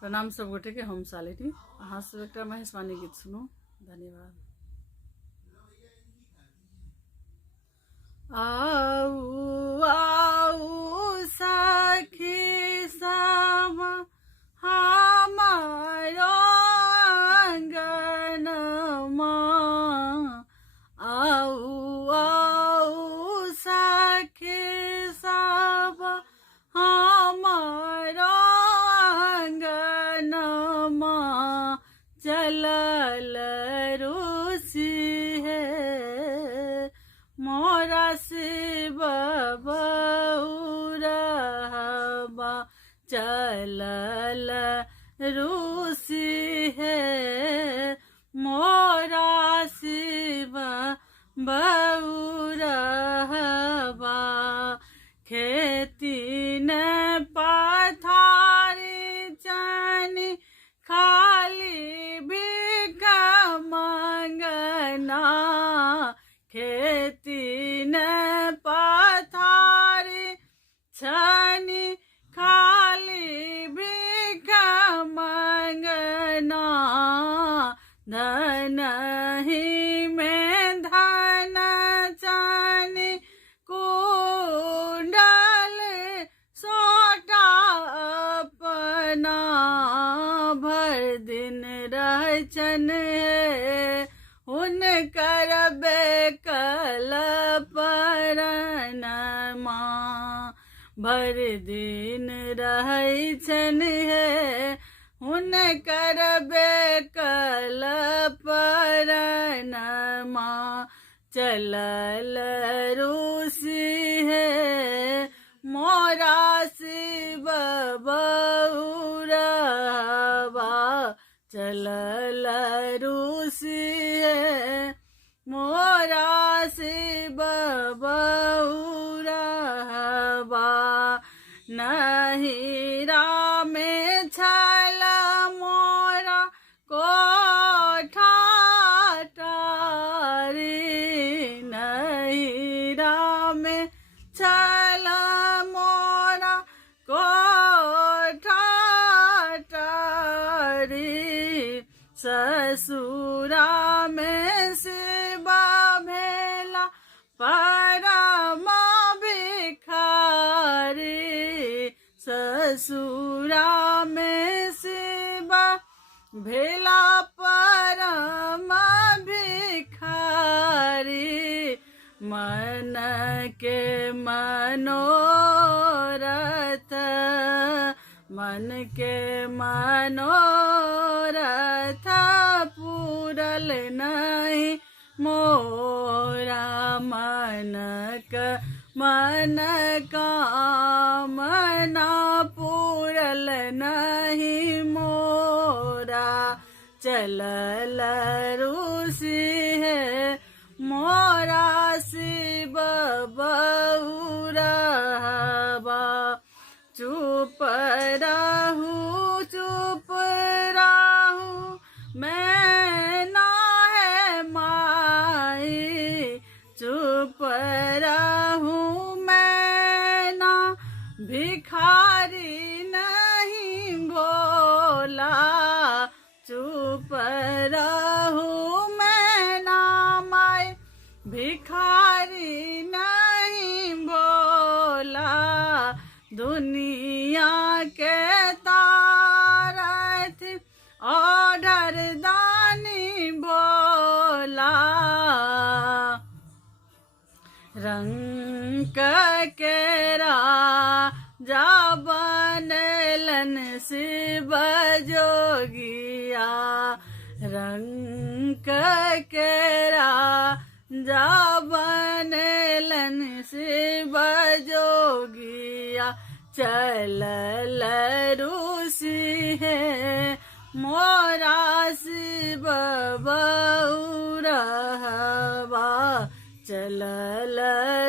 प्रणाम सब गोटे के। हम शालिनी अहाँ सब एक महेशवाणी गीत सुनू। धन्यवाद। आऊ आऊ सखी सब हमारो अंगनमा, आऊ आऊ सखी सब हमारो अंगनमा, चलल रूसी है मोरा शिव बहुरहबा, चलल रूसी है मोरा शिव बहुरहबा। खेती न पथारी चनी खाली भिख मंगना, खेती न पथारी छनी खाली भिख मंगना, धन ही में धन चनी कुंडल सोटा अपना, भर दिन रहचन हुनकर बेकल परनमा, भर दिन रहचन हुनकर बेकल परनमा, चलल रूसी है मोरा शिव बहुरहबा, चलल रूसी है मोरा शिव बहुरहबा। नहीं रामे छल मोरा कोठा टारी, नहीं रामे छल मोरा कोठा टारी, ससुरा में शिवा भेला परमा भिखारी, ससुरा में शिवा भेला परमा भिखारी, मन के मनोरथ मन के मनोरथ पूरल नहीं मोरा, मन कामना पूरल नहीं मोरा, चलल रूसी है मोरा शिव बहुरहबा। चुप रहूं मैं ना है माई, चुप रहूं मैं ना भिखारी नहीं भोला, चुप रहूं मैं ना माई भिखारी नहीं भोला, दुनिया के तारथ ऑर्डर दानी बोला, रंग केरा जा बनलन शिव जोगिया, रंग केरा जा बनलन शिव जोगिया, चलल रूसी है मोरा शिव बहुरहबा, चलल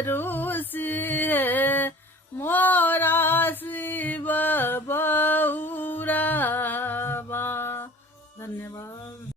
रूसी है मोरा शिव बहु